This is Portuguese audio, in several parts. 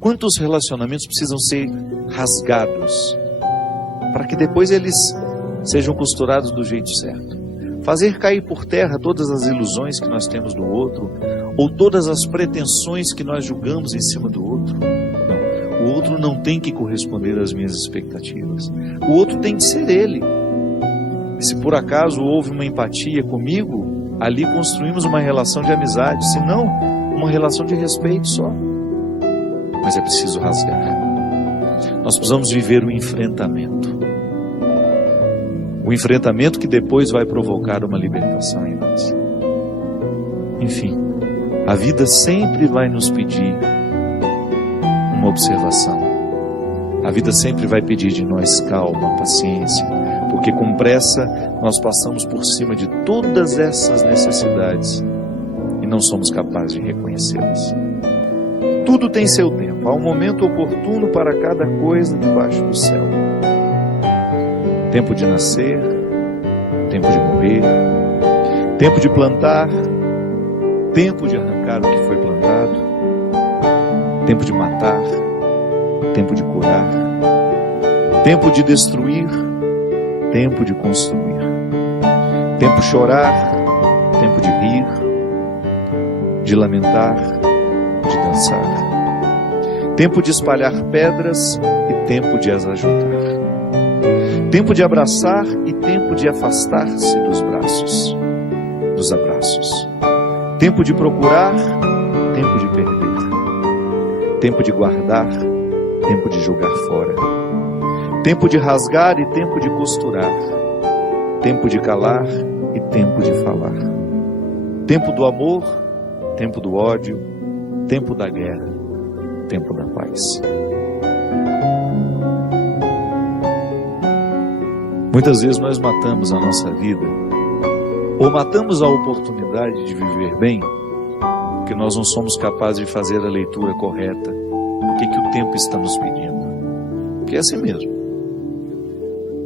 Quantos relacionamentos precisam ser rasgados para que depois eles sejam costurados do jeito certo? Fazer cair por terra todas as ilusões que nós temos do outro, ou todas as pretensões que nós julgamos em cima do outro. Não. O outro não tem que corresponder às minhas expectativas. O outro tem que ser ele. Se por acaso houve uma empatia comigo, ali construímos uma relação de amizade, se não, uma relação de respeito só. Mas é preciso rasgar. Nós precisamos viver o enfrentamento. O enfrentamento que depois vai provocar uma libertação em nós. Enfim, a vida sempre vai nos pedir uma observação. A vida sempre vai pedir de nós calma, paciência, porque com pressa nós passamos por cima de todas essas necessidades e não somos capazes de reconhecê-las. Tudo tem seu tempo, há um momento oportuno para cada coisa debaixo do céu. Tempo de nascer, tempo de morrer, tempo de plantar, tempo de arrancar o que foi plantado, tempo de matar, tempo de curar, tempo de destruir, tempo de construir, tempo de chorar, tempo de rir, de lamentar, de dançar, tempo de espalhar pedras e tempo de as ajuntar. Tempo de abraçar e tempo de afastar-se dos abraços. Tempo de procurar, tempo de perder. Tempo de guardar, tempo de jogar fora. Tempo de rasgar e tempo de costurar. Tempo de calar e tempo de falar. Tempo do amor, tempo do ódio, tempo da guerra, tempo da paz. Muitas vezes nós matamos a nossa vida, ou matamos a oportunidade de viver bem, porque nós não somos capazes de fazer a leitura correta do que o tempo está nos pedindo. Porque é assim mesmo.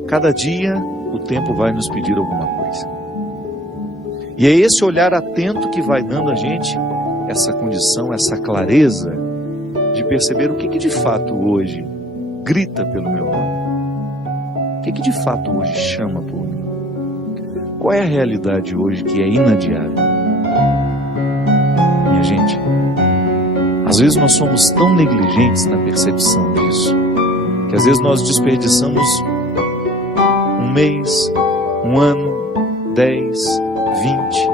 Cada dia o tempo vai nos pedir alguma coisa. E é esse olhar atento que vai dando a gente essa condição, essa clareza de perceber o que de fato hoje grita pelo meu nome. O que de fato hoje chama por mim? Qual é a realidade hoje que é inadiável? Minha gente, às vezes nós somos tão negligentes na percepção disso, que às vezes nós desperdiçamos um mês, um ano, 10, 20,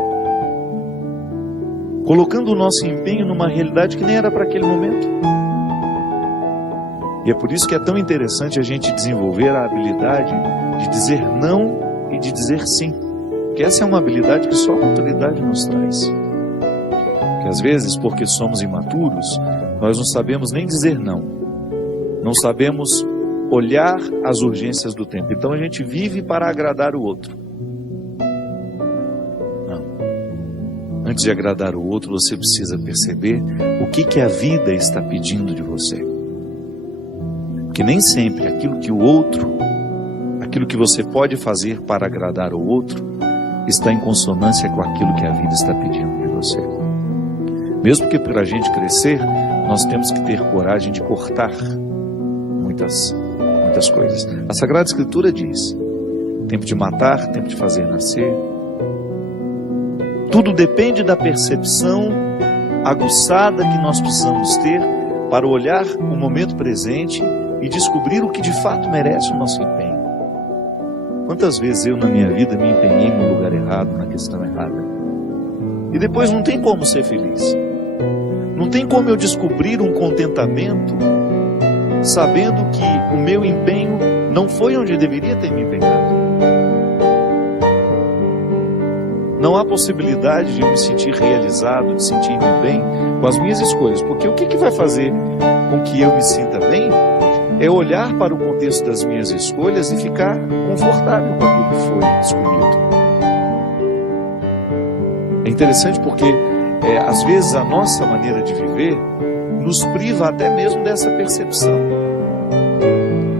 colocando o nosso empenho numa realidade que nem era para aquele momento. E é por isso que é tão interessante a gente desenvolver a habilidade de dizer não e de dizer sim. Porque essa é uma habilidade que só a maturidade nos traz. Porque às vezes, porque somos imaturos, nós não sabemos nem dizer não. Não sabemos olhar as urgências do tempo. Então a gente vive para agradar o outro. Não. Antes de agradar o outro, você precisa perceber o que a vida está pedindo de você. Porque nem sempre aquilo que você pode fazer para agradar o outro, está em consonância com aquilo que a vida está pedindo de você. Mesmo que para a gente crescer, nós temos que ter coragem de cortar muitas coisas. A Sagrada Escritura diz: tempo de matar, tempo de fazer nascer. Tudo depende da percepção aguçada que nós precisamos ter para olhar o momento presente e descobrir o que de fato merece o nosso empenho. Quantas vezes eu na minha vida me empenhei no lugar errado, na questão errada, e depois não tem como ser feliz. Não tem como eu descobrir um contentamento sabendo que o meu empenho não foi onde eu deveria ter me empenhado. Não há possibilidade de eu me sentir realizado, de sentir-me bem com as minhas escolhas, porque o que vai fazer com que eu me sinta bem é olhar para o contexto das minhas escolhas e ficar confortável com aquilo que foi escolhido. É interessante porque, às vezes, a nossa maneira de viver nos priva até mesmo dessa percepção.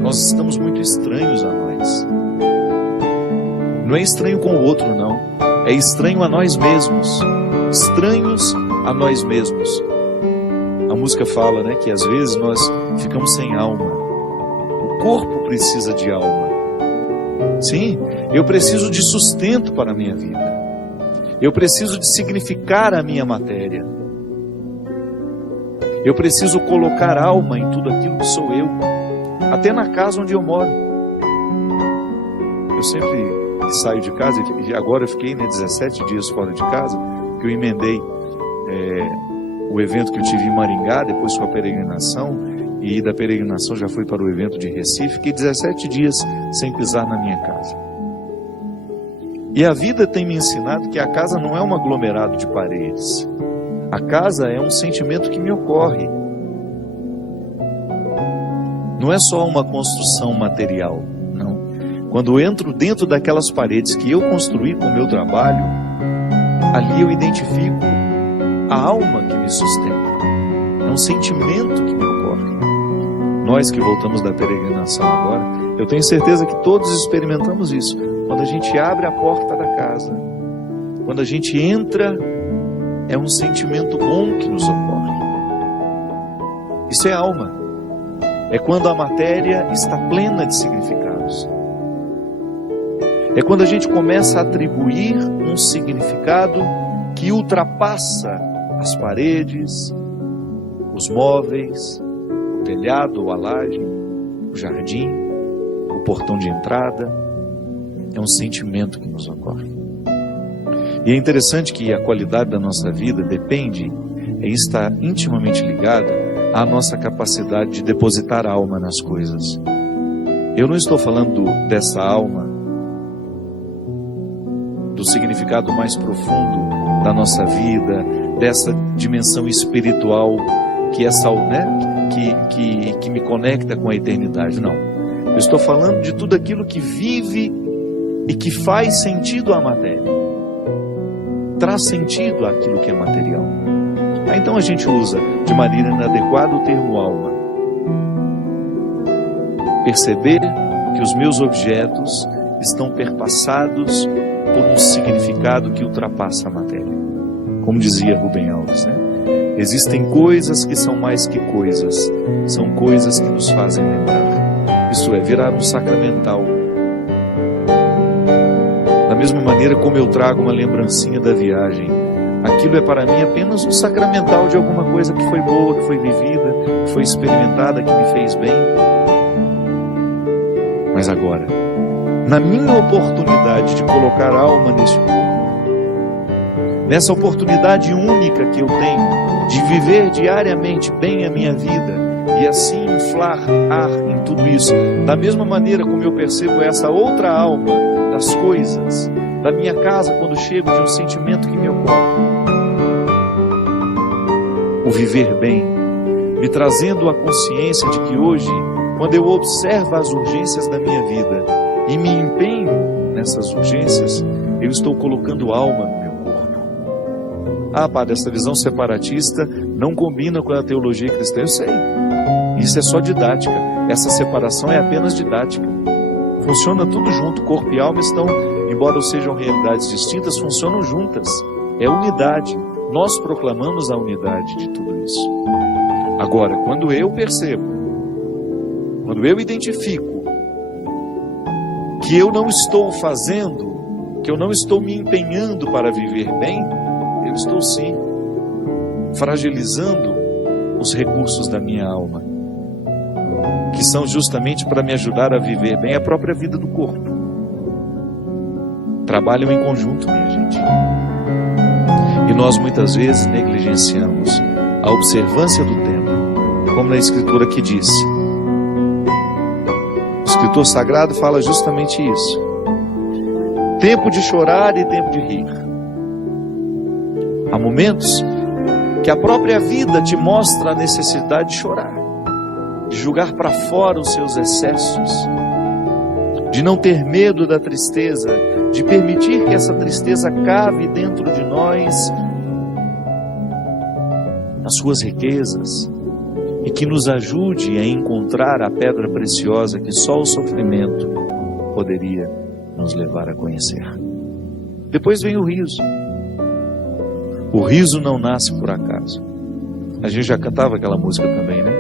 Nós estamos muito estranhos a nós. Não é estranho com o outro, não. É estranho a nós mesmos. Estranhos a nós mesmos. música fala, né, que às vezes nós ficamos sem alma. O corpo precisa de alma. Sim, eu preciso de sustento para a minha vida. Eu preciso de significar a minha matéria. Eu preciso colocar alma em tudo aquilo que sou eu, até na casa onde eu moro. Eu sempre saio de casa, e agora eu fiquei 17 dias fora de casa, que eu emendei o evento que eu tive em Maringá, depois com a peregrinação, e da peregrinação já fui para o evento de Recife. Fiquei 17 dias sem pisar na minha casa. E a vida tem me ensinado que a casa não é um aglomerado de paredes. A casa é um sentimento que me ocorre. Não é só uma construção material, não. Quando eu entro dentro daquelas paredes que eu construí com o meu trabalho, ali eu identifico a alma que me sustenta. É um sentimento que me ocorre. Nós que voltamos da peregrinação agora, eu tenho certeza que todos experimentamos isso. Quando a gente abre a porta da casa, quando a gente entra, é um sentimento bom que nos ocorre. Isso é alma. É quando a matéria está plena de significados. É quando a gente começa a atribuir um significado que ultrapassa as paredes, os móveis, o telhado ou a laje, o jardim, o portão de entrada. É um sentimento que nos ocorre. E é interessante que a qualidade da nossa vida depende e está intimamente ligada à nossa capacidade de depositar alma nas coisas. Eu não estou falando dessa alma, do significado mais profundo da nossa vida, dessa dimensão espiritual que é que me conecta com a eternidade. Não. Eu estou falando de tudo aquilo que vive e que faz sentido à matéria. Traz sentido àquilo que é material. Então a gente usa de maneira inadequada o termo alma. Perceber que os meus objetos estão perpassados por um significado que ultrapassa a matéria. Como dizia Rubem Alves, né? Existem coisas que são mais que coisas, são coisas que nos fazem lembrar. Isso é, virar um sacramental. Da mesma maneira como eu trago uma lembrancinha da viagem, aquilo é para mim apenas um sacramental de alguma coisa que foi boa, que foi vivida, que foi experimentada, que me fez bem. Mas agora, na minha oportunidade de colocar alma nesse corpo, nessa oportunidade única que eu tenho de viver diariamente bem a minha vida e assim inflar ar em tudo isso, da mesma maneira como eu percebo essa outra alma das coisas, da minha casa quando chego, de um sentimento que me ocorre. O viver bem, me trazendo a consciência de que hoje, quando eu observo as urgências da minha vida e me empenho nessas urgências, eu estou colocando alma no meu corpo. Ah, padre, essa visão separatista não combina com a teologia cristã. Eu sei, isso é só didática. Essa separação é apenas didática. Funciona tudo junto, corpo e alma estão, embora sejam realidades distintas, funcionam juntas. É unidade. Nós proclamamos a unidade de tudo isso. Agora, quando eu percebo, quando eu identifico que eu não estou fazendo, que eu não estou me empenhando para viver bem, eu estou sim fragilizando os recursos da minha alma, que são justamente para me ajudar a viver bem a própria vida do corpo. Trabalham em conjunto, minha gente. E nós muitas vezes negligenciamos a observância do tempo, como na Escritura que disse. O escritor sagrado fala justamente isso. Tempo de chorar e tempo de rir. Há momentos que a própria vida te mostra a necessidade de chorar, de jogar para fora os seus excessos, de não ter medo da tristeza, de permitir que essa tristeza cave dentro de nós as suas riquezas e que nos ajude a encontrar a pedra preciosa que só o sofrimento poderia nos levar a conhecer. Depois vem o riso. O riso não nasce por acaso. A gente já cantava aquela música também, né?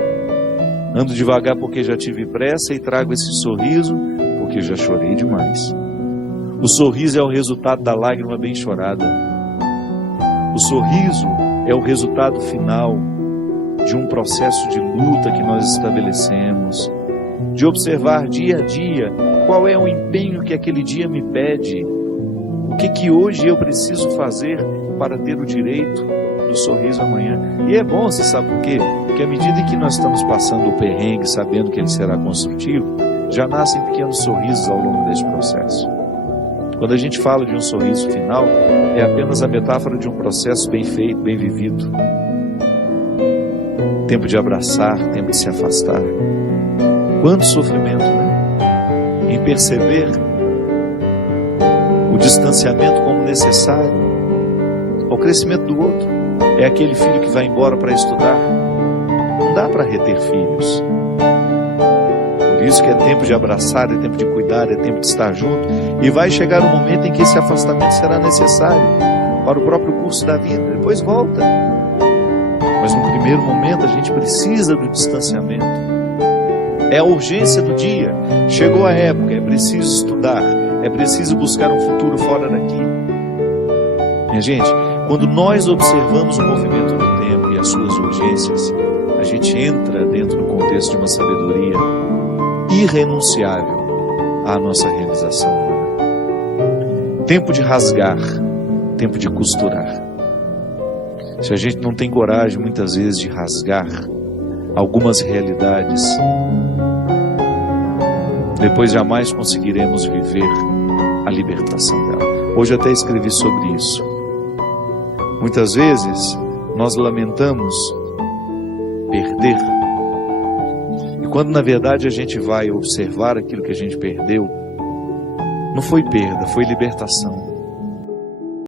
Ando devagar porque já tive pressa e trago esse sorriso porque já chorei demais. O sorriso é o resultado da lágrima bem chorada. O sorriso é o resultado final de um processo de luta que nós estabelecemos, de observar dia a dia qual é o empenho que aquele dia me pede, o que hoje eu preciso fazer para ter o direito do sorriso amanhã. E é bom, você sabe por quê? Porque à medida que nós estamos passando o perrengue, sabendo que ele será construtivo, já nascem pequenos sorrisos ao longo desse processo. Quando a gente fala de um sorriso final, é apenas a metáfora de um processo bem feito, bem vivido. Tempo de abraçar, tempo de se afastar. Quanto sofrimento, né? Em perceber o distanciamento como necessário ao crescimento do outro. É aquele filho que vai embora para estudar. Não dá para reter filhos. Por isso que é tempo de abraçar, é tempo de cuidar, é tempo de estar junto. E vai chegar um momento em que esse afastamento será necessário para o próprio curso da vida. Depois volta. Mas no primeiro momento a gente precisa do distanciamento. É a urgência do dia. Chegou a época, é preciso estudar. É preciso buscar um futuro fora daqui. Minha gente, quando nós observamos o movimento do tempo e as suas urgências, a gente entra dentro do contexto de uma sabedoria irrenunciável à nossa realização humana. Tempo de rasgar, tempo de costurar. Se a gente não tem coragem, muitas vezes, de rasgar algumas realidades, depois jamais conseguiremos viver a libertação dela. Hoje eu até escrevi sobre isso. Muitas vezes nós lamentamos perder, e quando na verdade a gente vai observar aquilo que a gente perdeu, não foi perda, foi libertação.